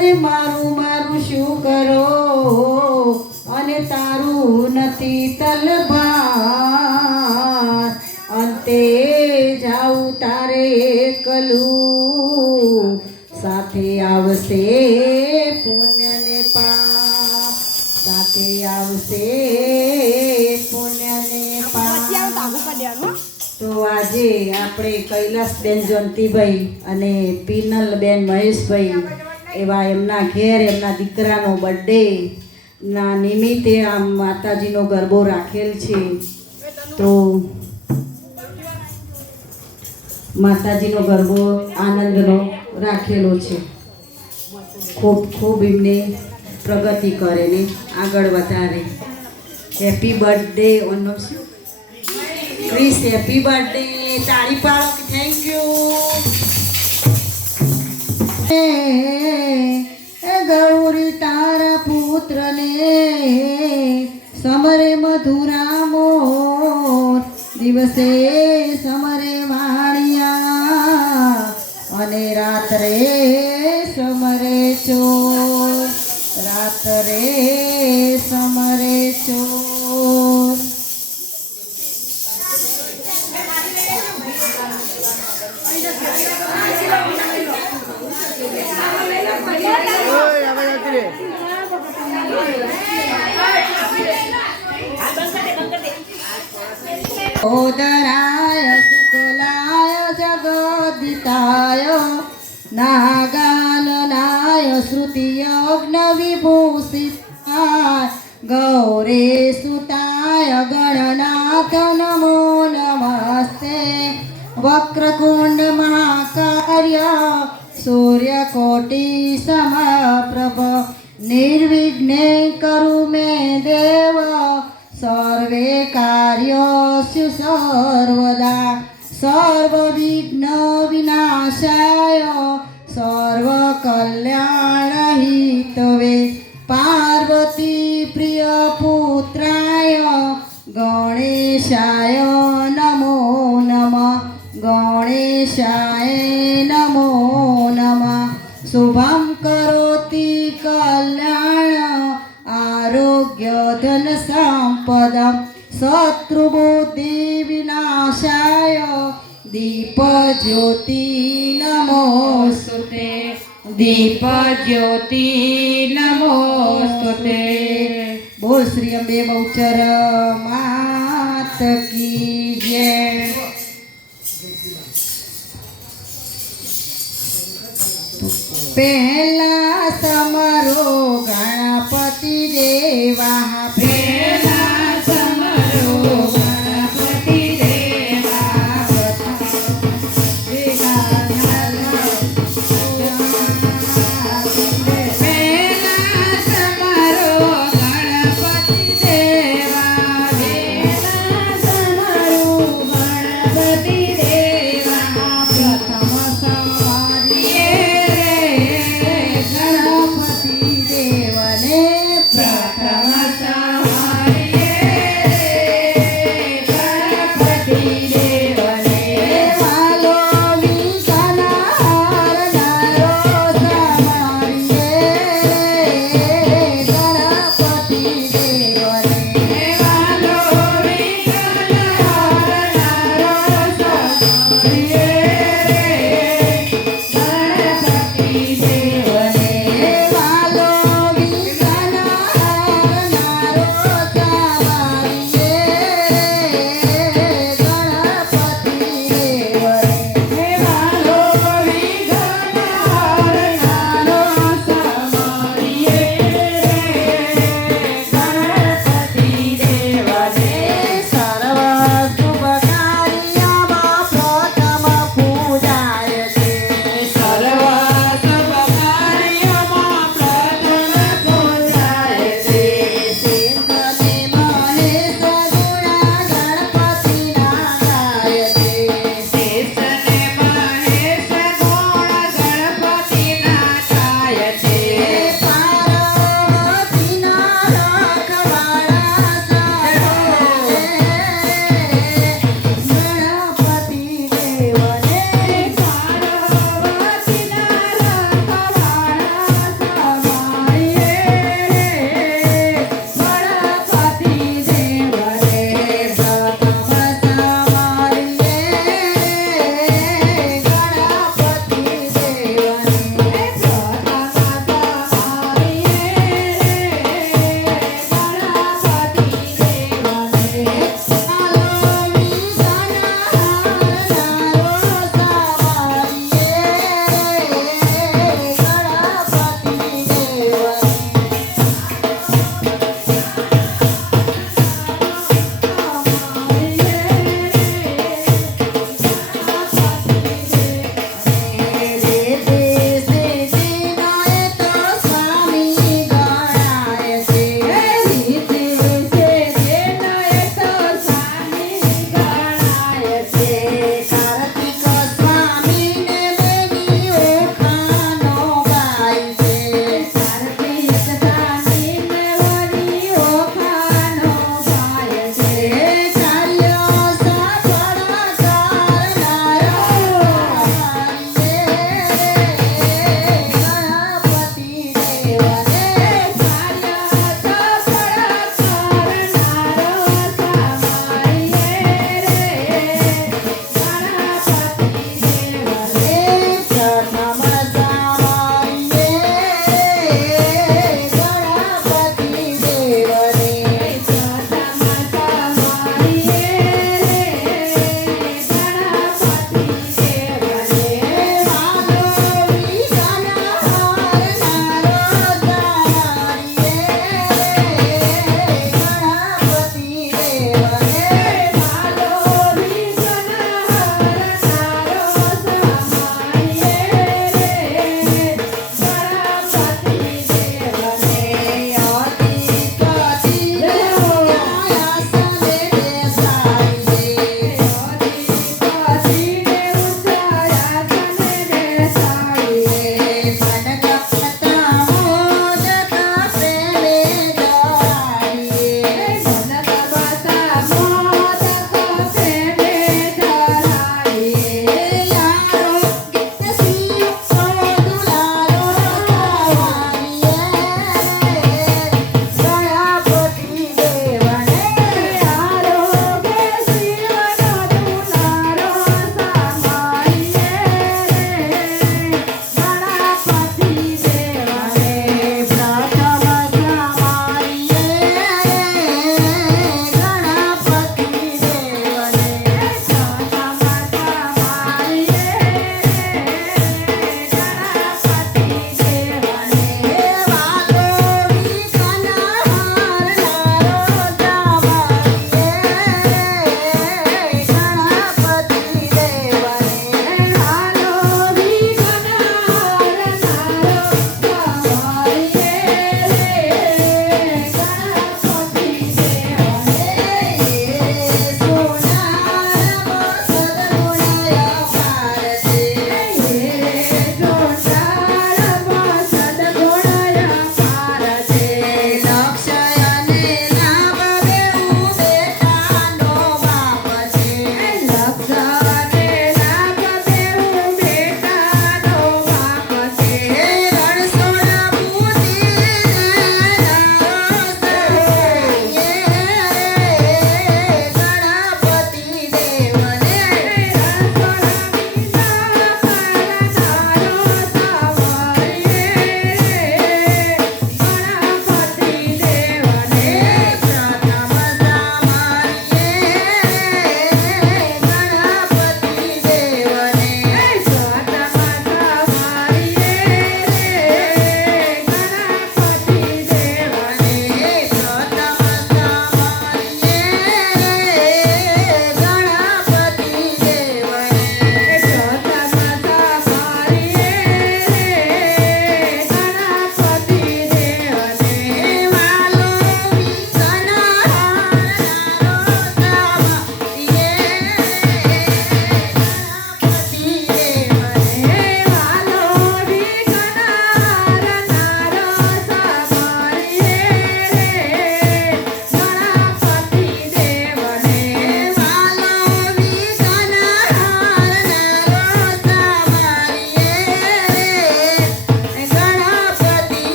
અરે મારું મારું શું કરો? અને તારું નથી તલભાર અંતે જાઉં તારે એકલું. સાથે આવશે પુણ્યને પાપ. સાથે આવશે પુણ્ય ને પાપ. તો આજે આપણે કૈલાસબેન જયંતિભાઈ અને પિનલબેન મહેશભાઈ એવા એમના ઘેર, એમના દીકરાનો બર્થડે ના નિમિત્તે આમ માતાજીનો ગરબો રાખેલ છે. તો માતાજીનો ગરબો આનંદનો રાખેલો છે. ખૂબ ખૂબ એમને પ્રગતિ કરે ને આગળ વધારે. હેપી બર્થડે ઓન. ક્રિસ હેપી બર્થડે તાળી પાડો થેન્ક યુ ગૌરી તારા પુત્રને સમરે મધુરા મોર. દિવસે સમરે વાણિયા અને રાત્રે સમરે ચોર. રાત્રે સમરે ચોર. ઓદરાય શુક્લાય જગદિતાય નાગાનનાય શ્રુતિયજ્ઞ વિભૂષિતાય ગૌરે સુતાય ગણનાથ નમો નમસ્તે. વક્રકુંડ મહાકાર્ય સૂર્યકોટિ સમપ્રભ निर्विघ्ने करू मे देव सर्वे कार्यस्य सर्वदा सर्वविघ्नविनाशाय सर्वकल्याणहितवे। पार्वतीप्रियपुत्राय गणेशाय नमो नमः गणेशाय नमो नम। शुभं करोति कर ધન સંપદમ શત્રુબુદ્ધિ વિનાશાય દીપ જ્યોતિ નમોસ્તુતે દીપ જ્યોતિ નમોસ્તુતે બોલ શ્રી અંબે બહુચર માત કી પહેલા સમરો ગણપતિ દેવા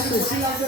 થતો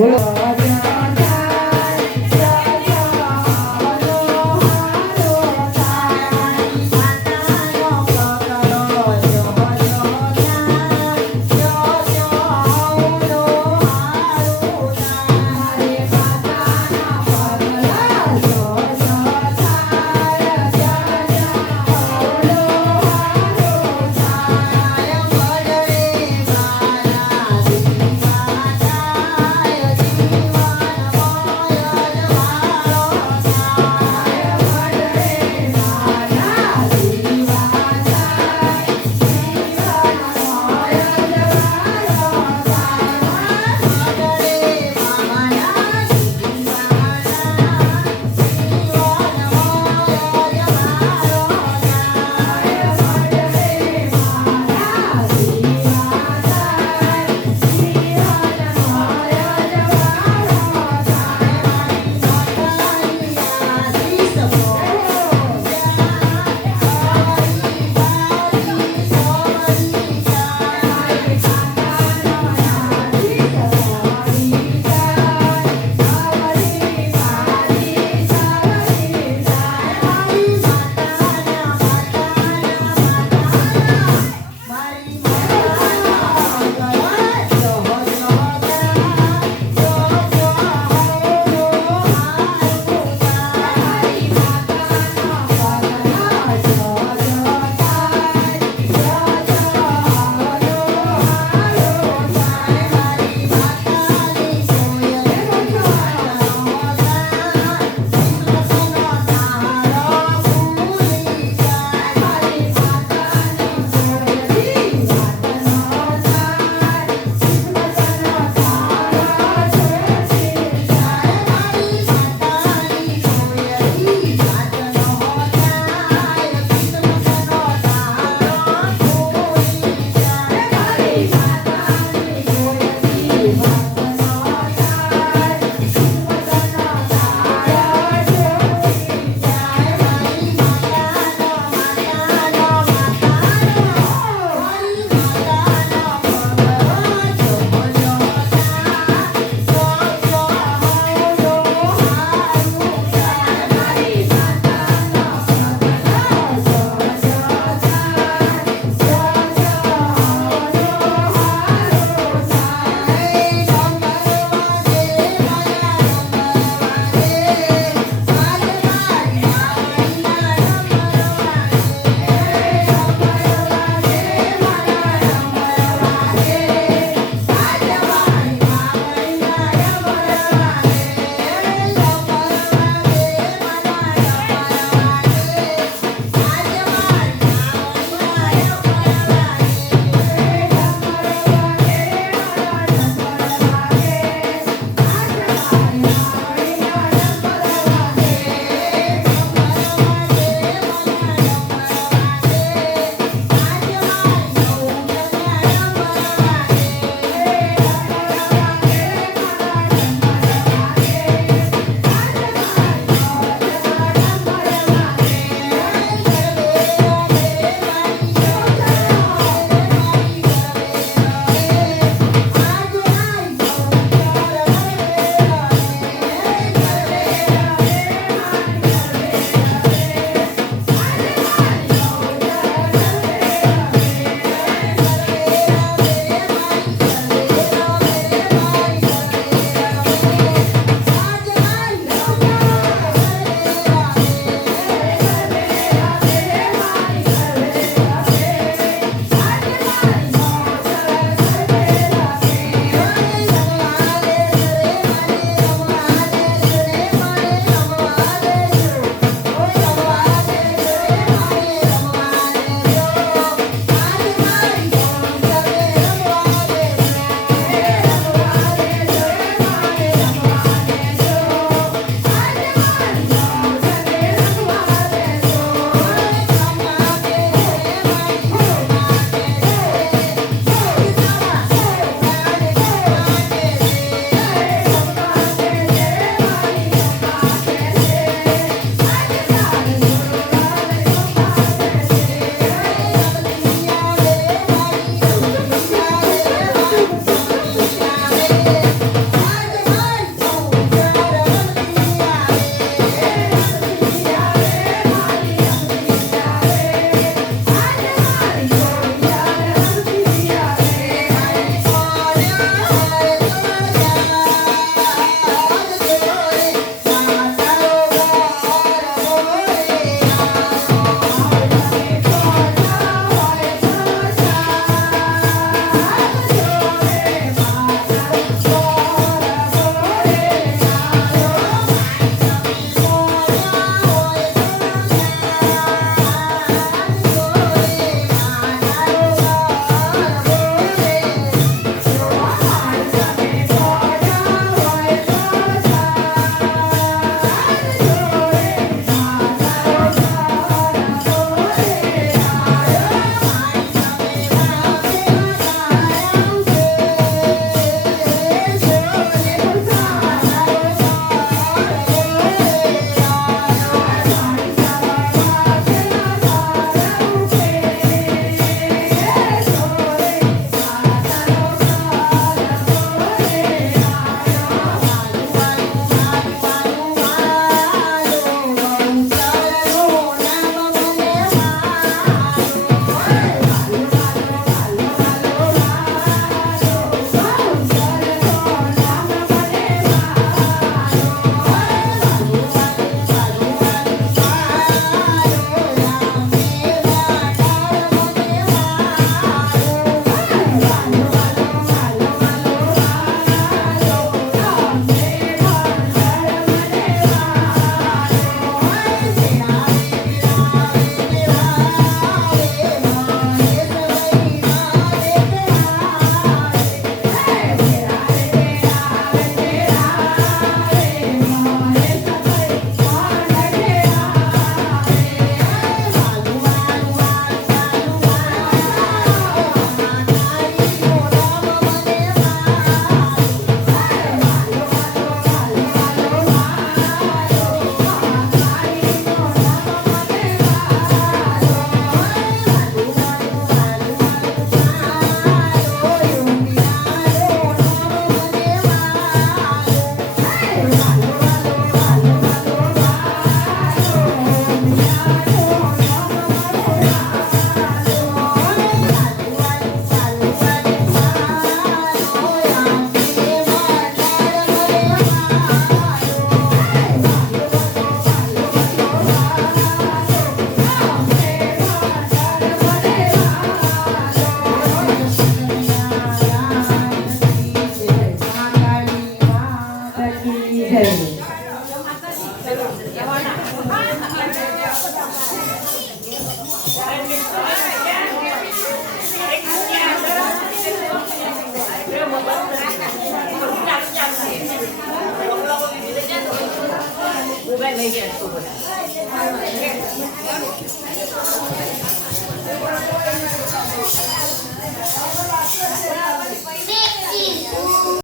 Well,